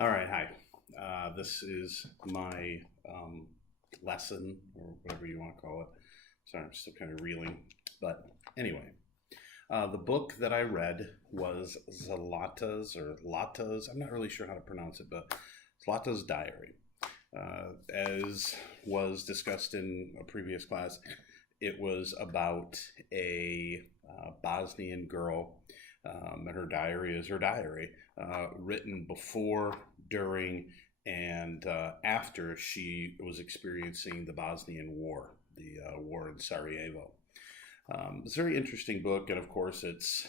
All right, hi. This is my lesson, or whatever you want to call it. Sorry, I'm still kind of reeling. But anyway, the book that I read was Zlata's or Lata's. I'm not really sure how to pronounce it, but Zlata's Diary. As was discussed in a previous class, it was about a Bosnian girl, and her diary is her diary, written before, during, and after she was experiencing the Bosnian War, the war in Sarajevo. It's a very interesting book, and of course, it's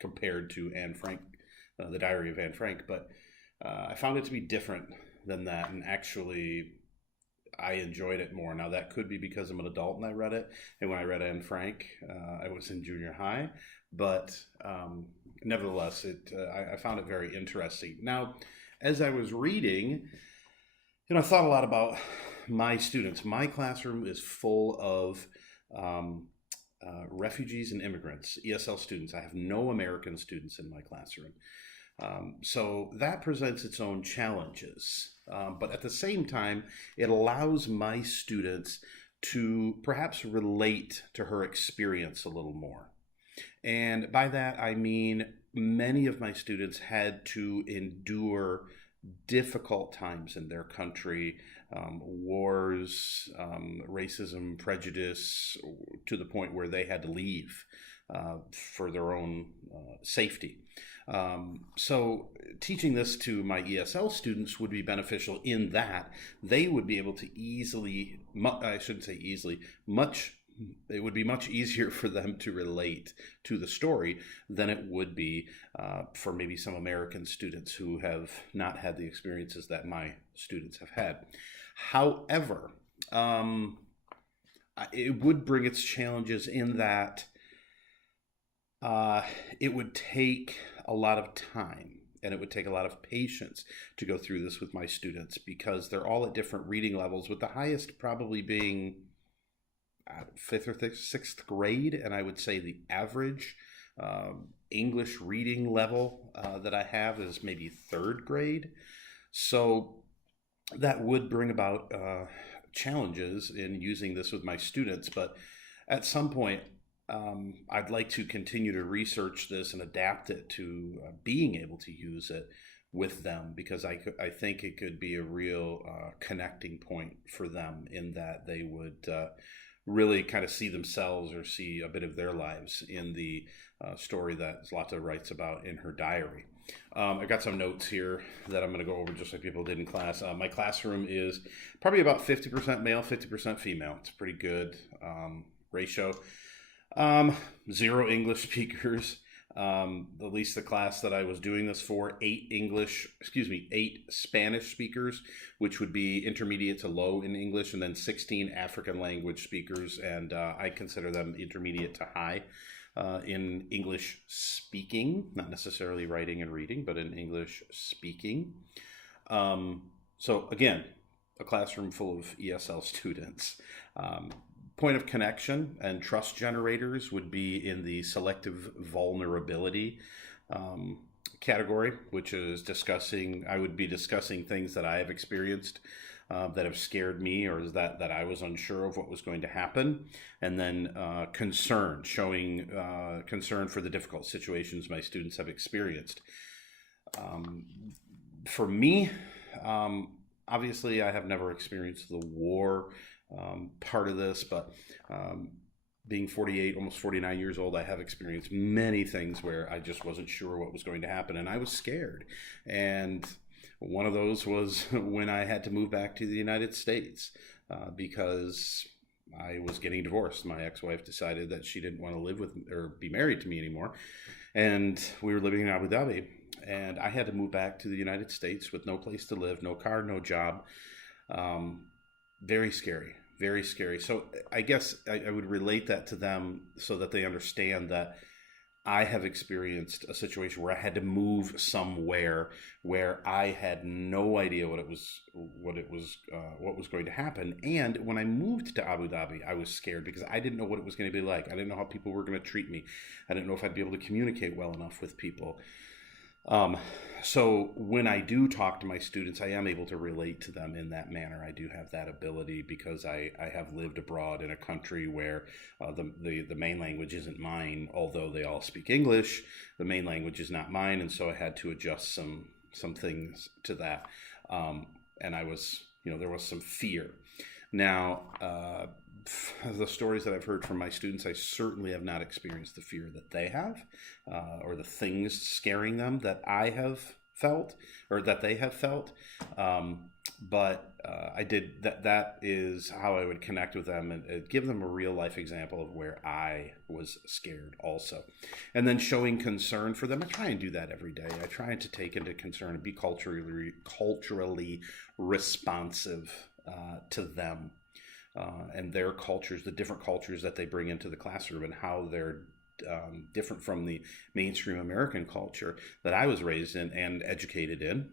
compared to Anne Frank, the Diary of Anne Frank, but I found it to be different than that, and actually, I enjoyed it more. Now, that could be because I'm an adult and I read it, and when I read Anne Frank, I was in junior high, but nevertheless, I found it very interesting. Now, as I was reading, I thought a lot about my students. My classroom is full of refugees and immigrants, ESL students. I have no American students in my classroom. So that presents its own challenges. But at the same time, it allows my students to perhaps relate to her experience a little more. And by that, I mean many of my students had to endure difficult times in their country, wars, racism, prejudice, to the point where they had to leave for their own safety. So teaching this to my ESL students would be beneficial in that they would be able to easily, I shouldn't say easily, it would be much easier for them to relate to the story than it would be for maybe some American students who have not had the experiences that my students have had. However, it would bring its challenges in that it would take a lot of time and it would take a lot of patience to go through this with my students because they're all at different reading levels, with the highest probably being fifth or sixth grade, and I would say the average English reading level that I have is maybe third grade. So that would bring about challenges in using this with my students, but at some point I'd like to continue to research this and adapt it to being able to use it with them, because I think it could be a real connecting point for them, in that they would really kind of see themselves or see a bit of their lives in the story that Zlata writes about in her diary. I got some notes here that I'm going to go over just like people did in class. My classroom is probably about 50% male, 50% female. It's a pretty good ratio. 0 English speakers. At least the class that I was doing this for, 8 Spanish speakers, which would be intermediate to low in English, and then 16 African language speakers, and I consider them intermediate to high in English speaking, not necessarily writing and reading, but in English speaking. So again, a classroom full of ESL students. Point of connection and trust generators would be in the selective vulnerability category, which is I would be discussing things that I have experienced that have scared me, or that I was unsure of what was going to happen. And then concern, showing concern for the difficult situations my students have experienced. For me, obviously I have never experienced the war part of this, but being 48, almost 49 years old, I have experienced many things where I just wasn't sure what was going to happen, and I was scared. And one of those was when I had to move back to the United States because I was getting divorced. My ex-wife decided that she didn't want to live with or be married to me anymore, and we were living in Abu Dhabi, and I had to move back to the United States with no place to live, no car, no job. Very scary, very scary. So I guess I would relate that to them so that they understand that I have experienced a situation where I had to move somewhere where I had no idea what was going to happen. And when I moved to Abu Dhabi, I was scared because I didn't know what it was going to be like. I didn't know how people were going to treat me. I didn't know if I'd be able to communicate well enough with people. So when I do talk to my students, I am able to relate to them in that manner. I do have that ability because I have lived abroad in a country where the main language isn't mine, although they all speak English. The main language is not mine, and so I had to adjust some things to that. Um, and I was, there was some fear. Now, the stories that I've heard from my students, I certainly have not experienced the fear that they have, or the things scaring them that I have felt, or that they have felt. But I did that. That is how I would connect with them and give them a real life example of where I was scared, also, and then showing concern for them. I try and do that every day. I try to take into concern and be culturally responsive to them, and their cultures, the different cultures that they bring into the classroom, and how they're different from the mainstream American culture that I was raised in and educated in,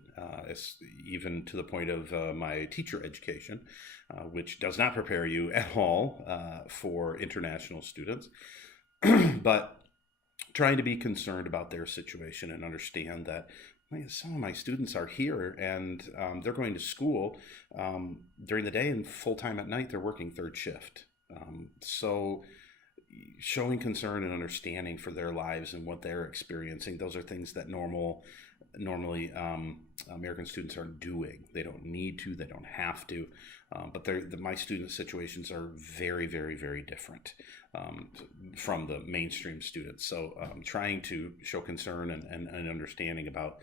even to the point of my teacher education, which does not prepare you at all for international students. But trying to be concerned about their situation and understand that some of my students are here, and they're going to school during the day, and full time at night they're working third shift. So showing concern and understanding for their lives and what they're experiencing, those are things that normally American students aren't doing. They don't need to, they don't have to, but my student situations are very, very, very different from the mainstream students. So trying to show concern and understanding about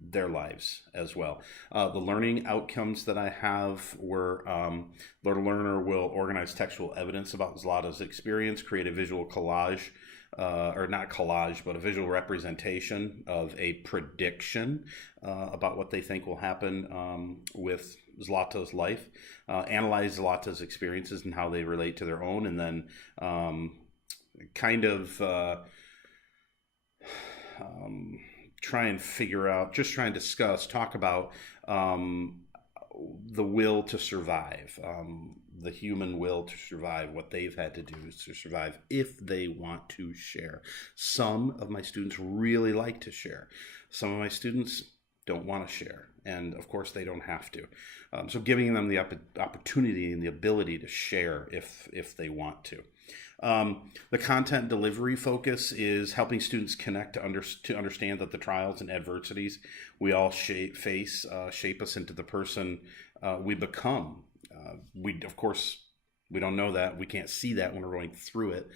their lives as well. The learning outcomes that I have were the learner will organize textual evidence about Zlata's experience, create a visual collage, or not collage, but a visual representation of a prediction about what they think will happen with Zlata's life, analyze Zlata's experiences and how they relate to their own, and then kind of try and figure out, just try and discuss, talk about the will to survive, the human will to survive, what they've had to do to survive if they want to share. Some of my students really like to share. Some of my students don't want to share, and of course they don't have to. So giving them the opportunity and the ability to share if they want to. The content delivery focus is helping students connect to understand that the trials and adversities we all shape us into the person we become. Of course, we don't know that. We can't see that when we're going through it.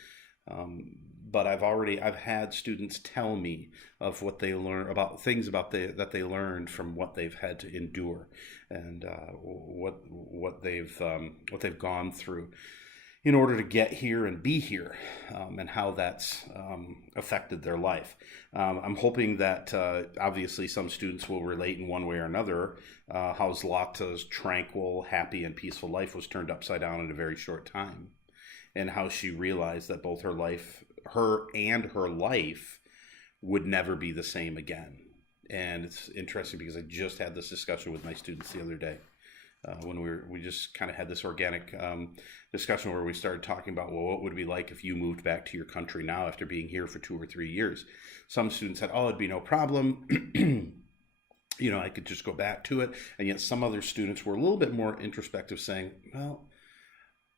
But I've had students tell me of what they learn, about things that they learned from what they've had to endure, and what they've gone through in order to get here and be here, and how that's affected their life. I'm hoping that obviously some students will relate in one way or another how Zlata's tranquil, happy, and peaceful life was turned upside down in a very short time, and how she realized that both her life would never be the same again. And it's interesting because I just had this discussion with my students the other day. When we just kind of had this organic discussion where we started talking about, well, what would it be like if you moved back to your country now after being here for 2 or 3 years? Some students said, oh, it'd be no problem. I could just go back to it. And yet some other students were a little bit more introspective, saying, well,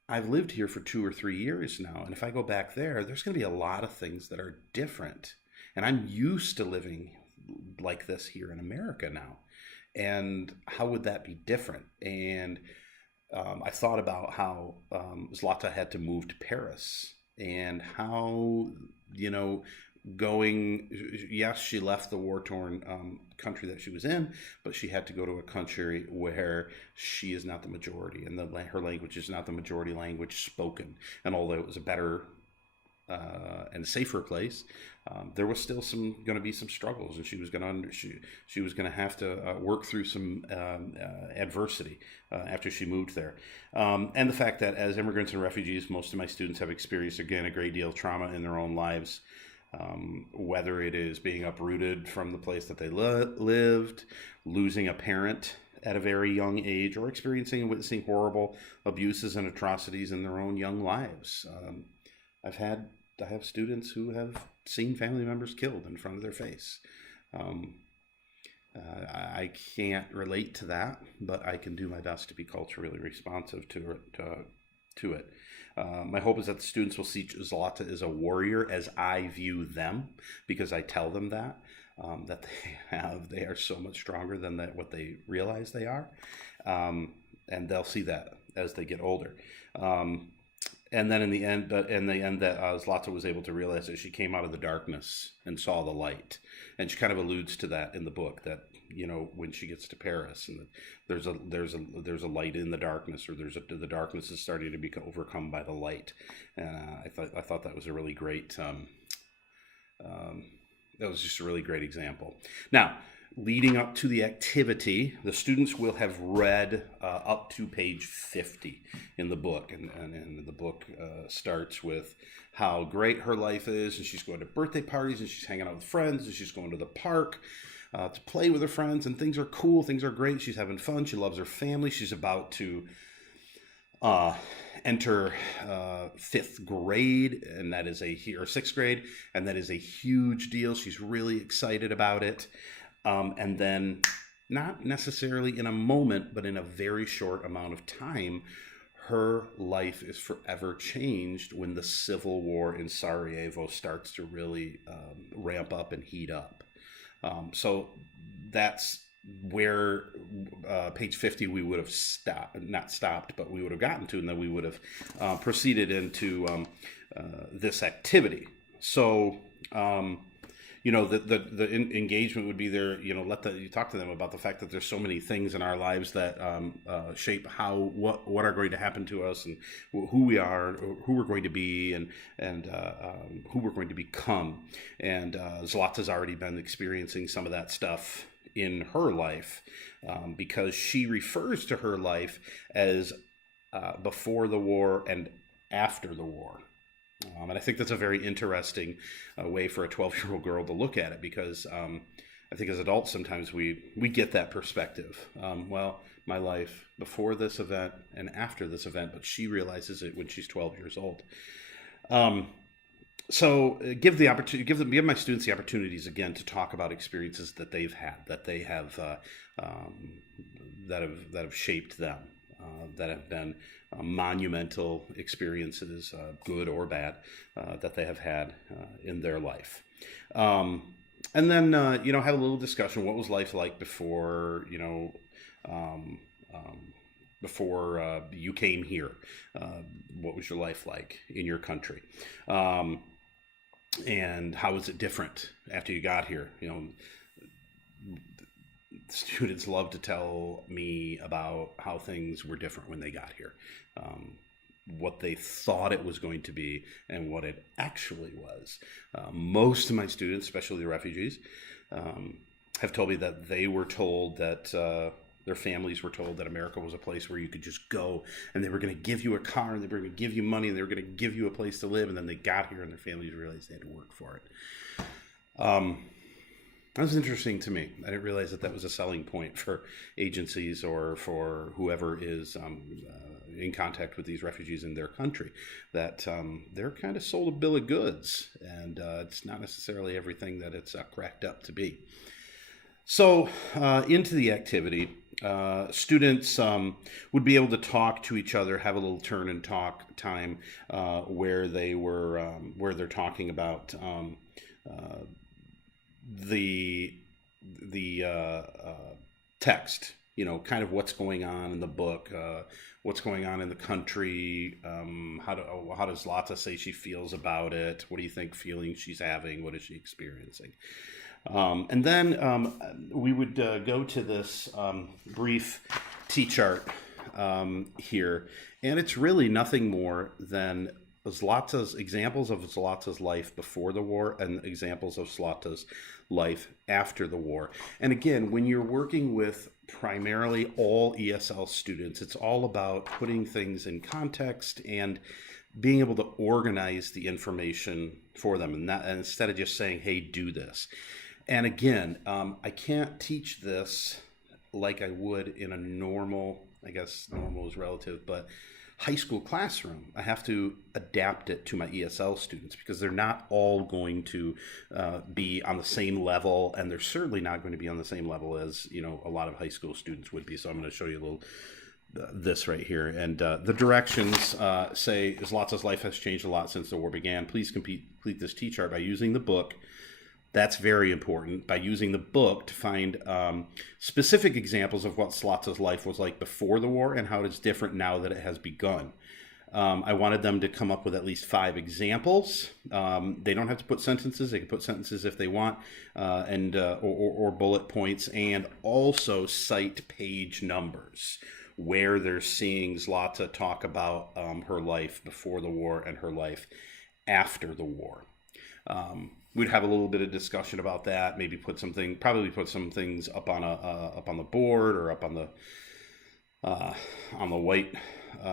I've lived here for 2 or 3 years now, and if I go back there's going to be a lot of things that are different. And I'm used to living like this here in America now. And how would that be different? And I thought about how Zlata had to move to Paris, and how, yes, she left the war-torn country that she was in, but she had to go to a country where she is not the majority, and her language is not the majority language spoken. And although it was a better and safer place, there was still going to be some struggles, and she was going to have to work through some adversity after she moved there. And the fact that as immigrants and refugees, most of my students have experienced, again, a great deal of trauma in their own lives, whether it is being uprooted from the place that they lived, losing a parent at a very young age, or experiencing and witnessing horrible abuses and atrocities in their own young lives. I have students who have seen family members killed in front of their face. I can't relate to that, but I can do my best to be culturally responsive to it. My hope is that the students will see Zlata as a warrior as I view them, because I tell them that they are so much stronger than what they realize they are, and they'll see that as they get older. And then in the end, that Zlata was able to realize that she came out of the darkness and saw the light, and she kind of alludes to that in the book, that when she gets to Paris, and there's a light in the darkness, or the darkness is starting to be overcome by the light. And I thought that was a really great. That was just a really great example. Now, leading up to the activity, the students will have read up to page 50 in the book. And the book starts with how great her life is, and she's going to birthday parties, and she's hanging out with friends, and she's going to the park to play with her friends, and things are cool, things are great, she's having fun, she loves her family, she's about to enter fifth grade, and that is or sixth grade, and that is a huge deal. She's really excited about it. And then, not necessarily in a moment, but in a very short amount of time, her life is forever changed when the civil war in Sarajevo starts to really ramp up and heat up. So that's where page 50 we would have not stopped, but we would have gotten to, and then we would have proceeded into this activity. So the engagement would be there. You talk to them about the fact that there's so many things in our lives that shape what are going to happen to us, and who we are, who we're going to be, and who we're going to become. And Zlata's already been experiencing some of that stuff in her life, because she refers to her life as before the war and after the war. And I think that's a very interesting way for a 12-year-old girl to look at it, because I think as adults sometimes we get that perspective. Well, my life before this event and after this event, but she realizes it when she's 12 years old. So give my students the opportunities again to talk about experiences that they've had, that they have that have shaped them, that have been monumental experiences, good or bad, that they have had in their life. And then have a little discussion. What was life like before before you came here? What was your life like in your country? And how was it different after you got here? Students love to tell me about how things were different when they got here, what they thought it was going to be and what it actually was. Most of my students, especially the refugees, have told me that they were told that their families were told that America was a place where you could just go, and they were going to give you a car, and they were going to give you money, and they were going to give you a place to live, and then they got here and their families realized they had to work for it. That was interesting to me. I didn't realize that was a selling point for agencies or for whoever is in contact with these refugees in their country, that they're kind of sold a bill of goods, and it's not necessarily everything that it's cracked up to be. So into the activity, students would be able to talk to each other, have a little turn and talk time where they're talking about the text, kind of what's going on in the book, what's going on in the country, how does Zlata say she feels about it, what do you think feelings she's having, what is she experiencing? And then we would go to this brief T-chart here, and it's really nothing more than examples of Zlata's life before the war and examples of Zlata's life after the war. And again, when you're working with primarily all ESL students, it's all about putting things in context and being able to organize the information for them, and instead of just saying, hey, do this. And again, I can't teach this like I would in a normal, I guess normal is relative, but high school classroom, I have to adapt it to my ESL students because they're not all going to be on the same level, and they're certainly not going to be on the same level as a lot of high school students would be. So I'm going to show you a little this right here, and the directions say Zlata's life has changed a lot since the war began. Please complete this T-chart by using the book. That's very important, by using the book to find specific examples of what Zlata's life was like before the war and how it's different now that it has begun. I wanted them to come up with at least 5 examples. They don't have to put sentences. They can put sentences if they want, or bullet points, and also cite page numbers where they're seeing Zlata talk about her life before the war and her life after the war. We'd have a little bit of discussion about that. Maybe probably put some things up on the board or up on the white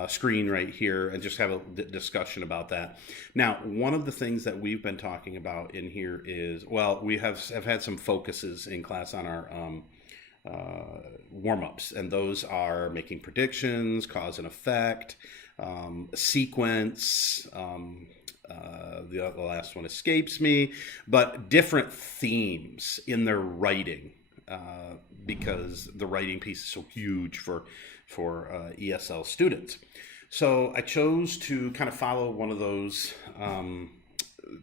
screen right here, and just have a discussion about that. Now, one of the things that we've been talking about in here is, well, we have had some focuses in class on our warm-ups, and those are making predictions, cause and effect, sequence. The last one escapes me, but different themes in their writing, because the writing piece is so huge for ESL students. So I chose to kind of follow one of those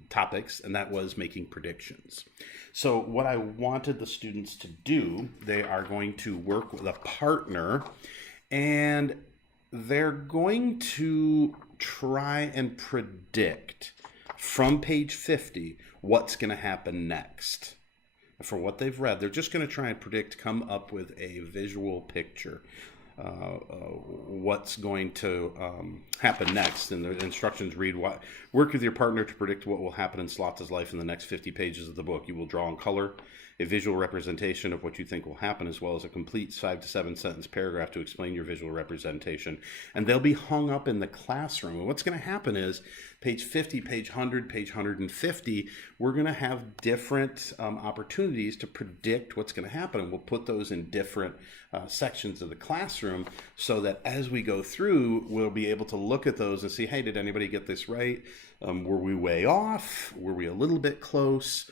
topics, and that was making predictions. So what I wanted the students to do, they are going to work with a partner, and they're going to try and predict from page 50 what's going to happen next. For what they've read, they're just going to try and come up with a visual picture, what's going to happen next. And the instructions read, work with your partner to predict what will happen in Zlata's life in the next 50 pages of the book. You will draw in color a visual representation of what you think will happen, as well as a complete 5 to 7 sentence paragraph to explain your visual representation. And they'll be hung up in the classroom. And what's going to happen is page 50, page 100, page 150, we're going to have different opportunities to predict what's going to happen. And we'll put those in different sections of the classroom, so that as we go through, we'll be able to look at those and see, hey, did anybody get this right? Were we way off? Were we a little bit close?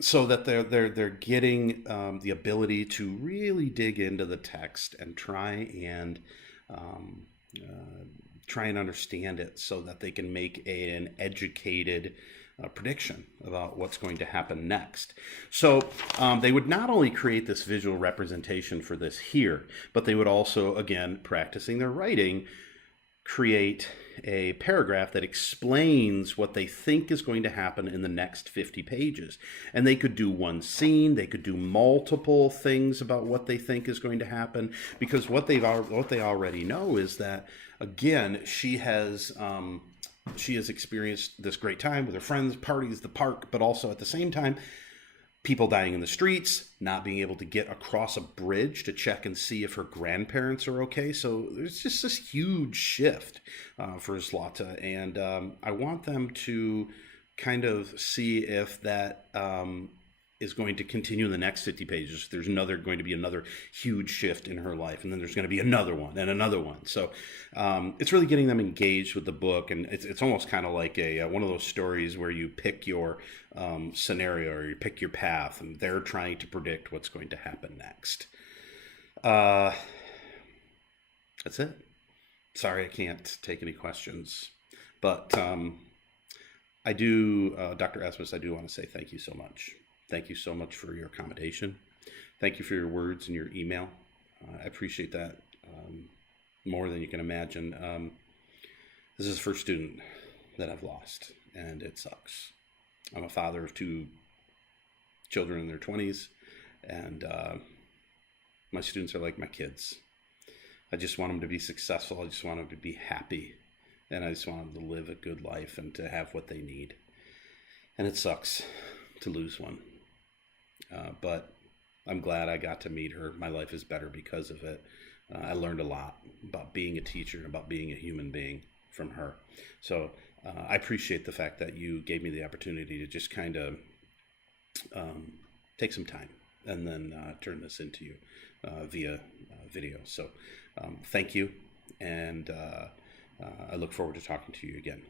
So that they're getting the ability to really dig into the text and try and understand it, so that they can make an educated prediction about what's going to happen next. So they would not only create this visual representation for this here, but they would also, again, practicing their writing, create a paragraph that explains what they think is going to happen in the next 50 pages. And they could do one scene, they could do multiple things about what they think is going to happen, because what they already know is that, again, she has experienced this great time with her friends, parties, the park, but also at the same time, people dying in the streets, not being able to get across a bridge to check and see if her grandparents are okay. So there's just this huge shift for Zlata. And I want them to kind of see if that is going to continue in the next 50 pages. There's going to be another huge shift in her life, and then there's going to be another one and another one. So it's really getting them engaged with the book, and it's almost kind of like one of those stories where you pick your scenario, or you pick your path, and they're trying to predict what's going to happen next. That's it. Sorry, I can't take any questions, but I do, Dr. Asmus, I do want to say thank you so much. Thank you so much for your accommodation. Thank you for your words and your email. I appreciate that more than you can imagine. This is the first student that I've lost, and it sucks. I'm a father of 2 children in their 20s, and my students are like my kids. I just want them to be successful. I just want them to be happy, and I just want them to live a good life and to have what they need. And it sucks to lose one. But I'm glad I got to meet her. My life is better because of it. I learned a lot about being a teacher and about being a human being from her. So I appreciate the fact that you gave me the opportunity to just kind of take some time and then turn this into you via video. So thank you. And I look forward to talking to you again.